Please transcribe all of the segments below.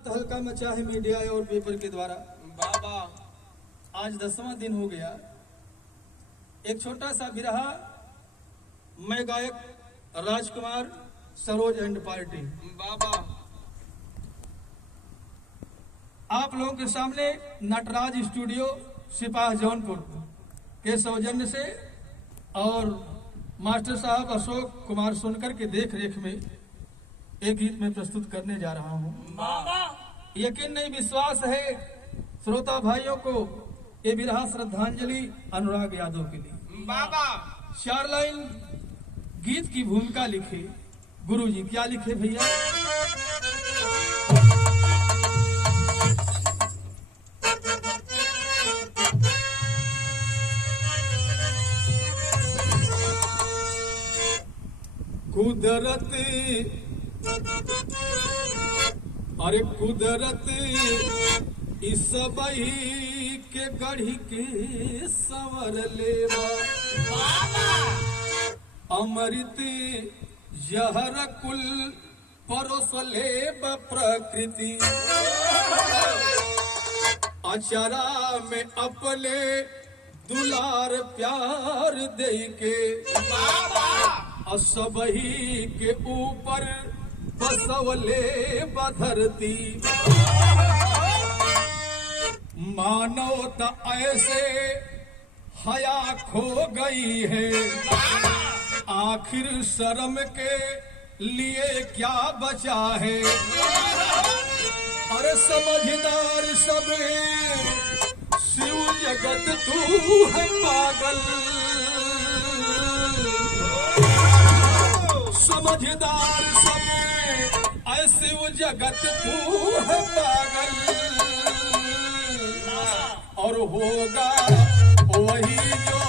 तहलका मचा है मीडिया और पेपर के द्वारा। बाबा आज 10वां दिन हो गया। एक छोटा सा बिरहा मैं गायक राजकुमार सरोज एंड पार्टी बाबा आप लोगों के सामने नटराज स्टूडियो सिपाह जौनपुर के सौजन्य से और मास्टर साहब अशोक कुमार सोनकर के देख रेख में एक गीत में प्रस्तुत करने जा रहा हूँ। बाबा यकीन नहीं विश्वास है श्रोता भाइयों को ये बिरहा श्रद्धांजलि अनुराग यादव के लिए। बाबा 4 लाइन गीत की भूमिका लिखे गुरुजी। क्या लिखे भैया? कुदरत अरे कुदरत इस सबही के गढ़ी के संवर लेवा अमृत जहर कुल परोस लेब प्रकृति अचरा में अपने दुलार प्यार दे के सबही के ऊपर बसवले बधरती मानवता ऐसे हया खो गई है आखिर शर्म के लिए क्या बचा है। अरे समझदार सब शिव जगत तू है पागल समझदार सब ऐसे वो जगत तू है पागल और होगा वही जो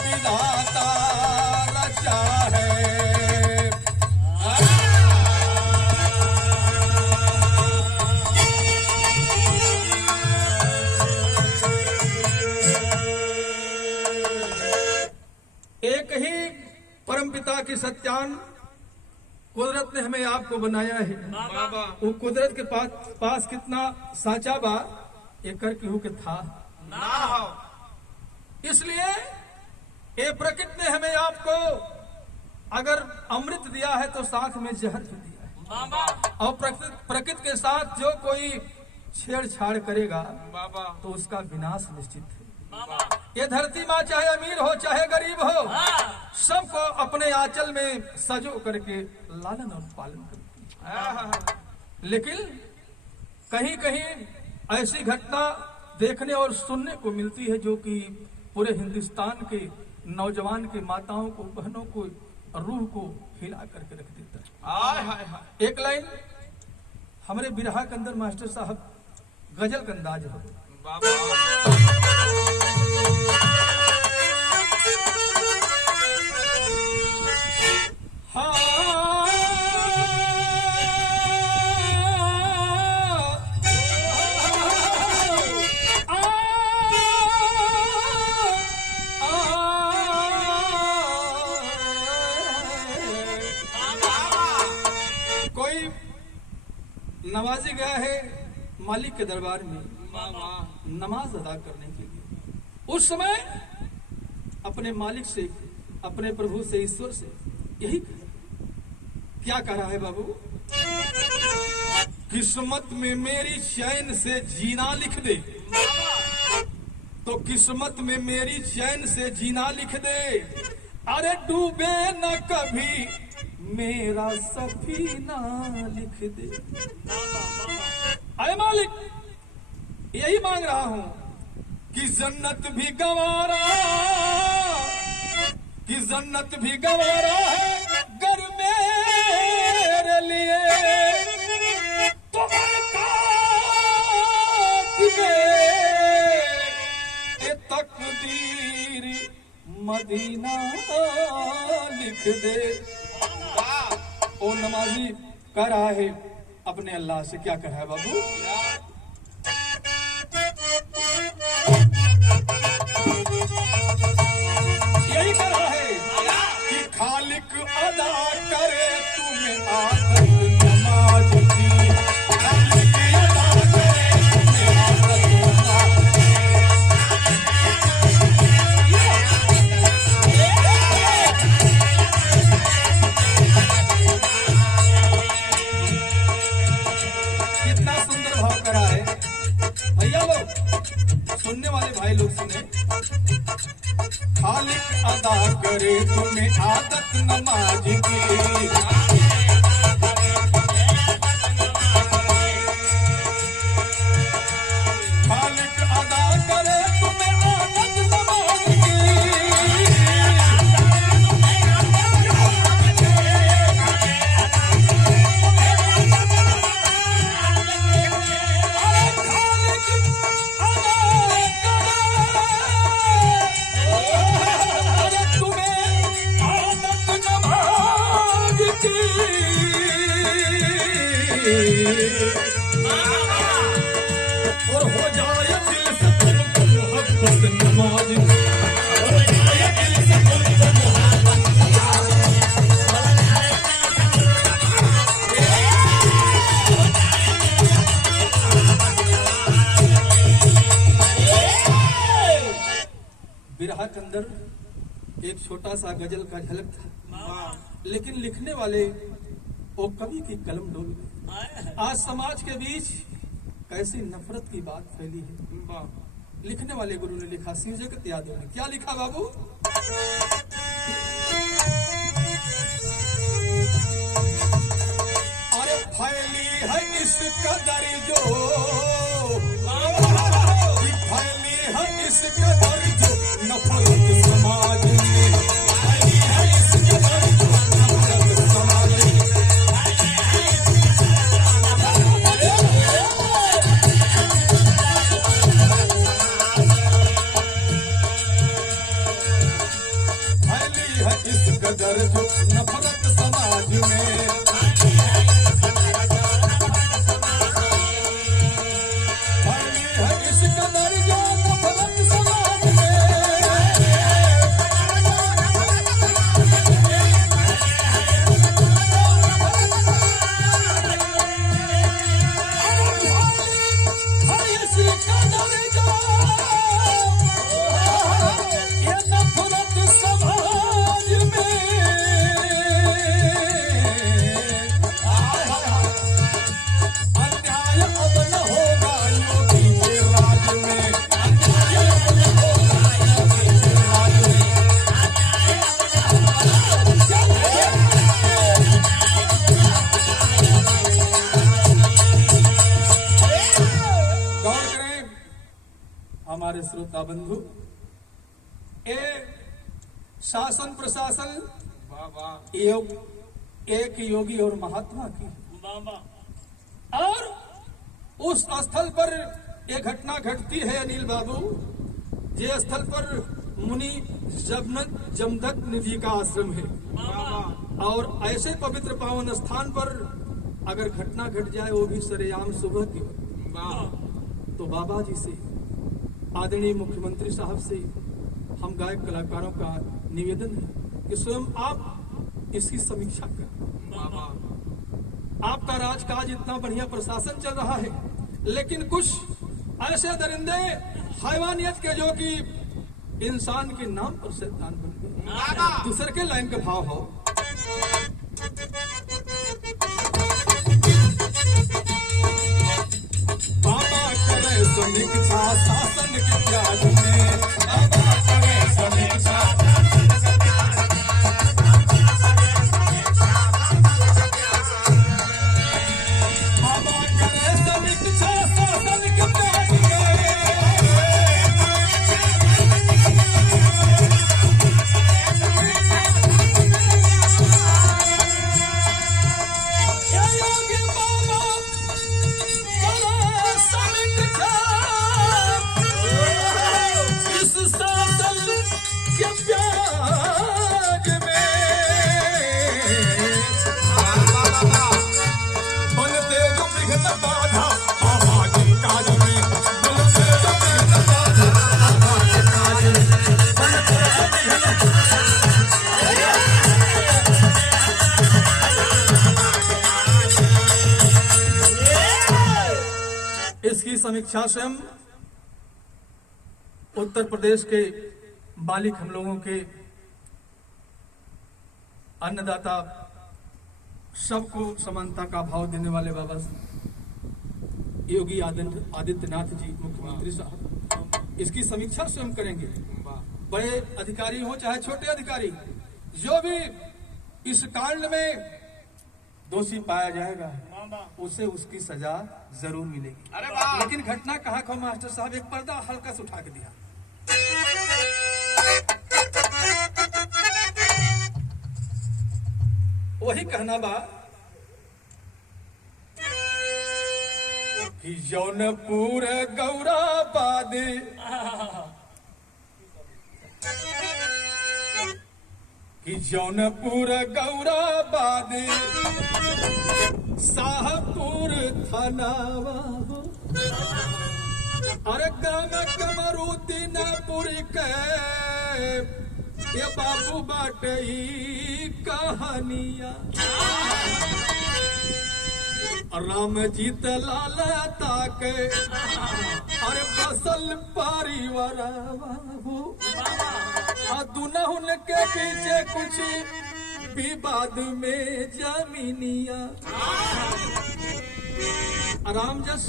विधाता रचा है। एक ही परमपिता की सत्यान कुदरत ने हमें आपको बनाया है। बाबा वो कुदरत के पास कितना साचा बा एक कर केहू के था ना हो इसलिए ये प्रकृति ने हमें आपको अगर अमृत दिया है तो साथ में जहर भी दिया है। बाबा और प्रकृति के साथ जो कोई छेड़छाड़ करेगा बाबा तो उसका विनाश निश्चित है। बाबा ये धरती माँ चाहे अमीर हो चाहे गरीब हो सबको अपने आंचल में सजो करके लालन और पालन करती है। लेकिन कहीं कहीं ऐसी घटना देखने और सुनने को मिलती है जो कि पूरे हिंदुस्तान के नौजवान के माताओं को बहनों को रूह को हिला करके रख देता है। हाय हाय हाय एक लाइन हमारे बिरहा के अंदर मास्टर साहब गजल का अंदाज हो। बाबा कोई नवाजी गया है मालिक के दरबार में बाबा नमाज अदा करने के लिए। उस समय अपने मालिक से अपने प्रभु से ईश्वर से यही क्या कह रहा है बाबू? किस्मत में मेरी चैन से जीना लिख दे तो किस्मत में मेरी चैन से जीना लिख दे अरे डूबे न कभी मेरा सफीना लिख दे। अरे मालिक यही मांग रहा हूं कि जन्नत भी गंवारा कि जन्नत भी गंवारा है घर मेरे लिए तुम्हारे तकदीर मदीना लिख दे। ओ नमाजी कह रहा है अपने अल्लाह से क्या कह रहा है बाबू? यही कह रहा है कि खालिक अदा करे तुम्हें आखिर नमाज की भाव करा है। भैया लोग, सुनने वाले भाई लोग सुने। खालिक अदा करे तुम्हें आदत नमाज की, खालिक अदा करे तुम्हें आदत नमाज की। अरे खालिक अदा करे तुम्हें आदत नमाज की। और हो जाए दिल से तुमको मोहब्बत नमाज की। हो जाए दिल से तुमको मोहब्बत। बिरहा के अंदर एक छोटा सा गजल का झलक था, लेकिन लिखने वाले वो कवि की कलम डोल गई। आज समाज के बीच कैसी नफरत की बात फैली है। लिखने वाले गुरु ने लिखा, शीर्षक याद होगी, क्या लिखा बाबू? अरे फैली है इस कदर जो, फैली है इस कदर जो नफरत समाज में, फैली है इस कदर जो नफरत समाज में। फैली है इस कदर जो नफरत समाज में, फैली है इस कदर जो नफरत समाज में। है इस कदर जो ये नफरत समाज में। अन्याय अब न होगा योगी के राज में, अन्याय अब न होगा योगी के राज में। गौर करें हमारे श्रोता बंधु, ए शासन प्रशासन एक योगी और महात्मा की, और उस स्थल पर एक घटना घटती है अनिल बाबू, जे स्थल पर मुनि जमदग्नि जी का आश्रम है। और ऐसे पवित्र पावन स्थान पर अगर घटना घट जाए, वो भी सरेआम सुबह की, तो बाबा जी से, आदरणीय मुख्यमंत्री साहब से हम गायक कलाकारों का निवेदन है कि स्वयं आप इसकी समीक्षा करें। आपका राजकाज इतना बढ़िया प्रशासन चल रहा है, लेकिन कुछ ऐसे दरिंदे हैवानियत के जो कि इंसान के नाम पर शैतान बन गए। दूसरे के लाइन का भाव हो, बाबा करे समीक्षा शासन के प्यार में, बाबा करे समीक्षा, बाबा करे समीक्षा शासन के प्यार में। ये योगी बाबा करे समीक्षा इस शासन के प्यार में। बनते जो विघ्न बाधा बाबा के काज में, बनते जो विघ्न बाधा बाबा के काज में, बनते जो विघ्न। इसकी समीक्षा स्वयं उत्तर प्रदेश के बालिक हम लोगों के अन्नदाता, सबको समानता का भाव देने वाले बाबा योगी आदित्यनाथ जी मुख्यमंत्री साहब इसकी समीक्षा स्वयं करेंगे। बड़े अधिकारी हो चाहे छोटे अधिकारी, जो भी इस कांड में दोषी पाया जाएगा उसे उसकी सजा जरूर मिलेगी। अरे वाह। लेकिन घटना कहाँ को मास्टर साहब, एक पर्दा हल्का से उठा के दिया। वही कहना बा कि जौनपुर गौराबाद कि जौनपुर गौराबाद शाहपुर थानावा हो, अरे ग्राम कमरुद्दीनपुर के ये बाबू बाटे ई कहानिया। राम जी लाल ताके अरे बसल परिवार बाबू, दुनहुन के पीछे कुछ विवाद में जमीनिया। राम जस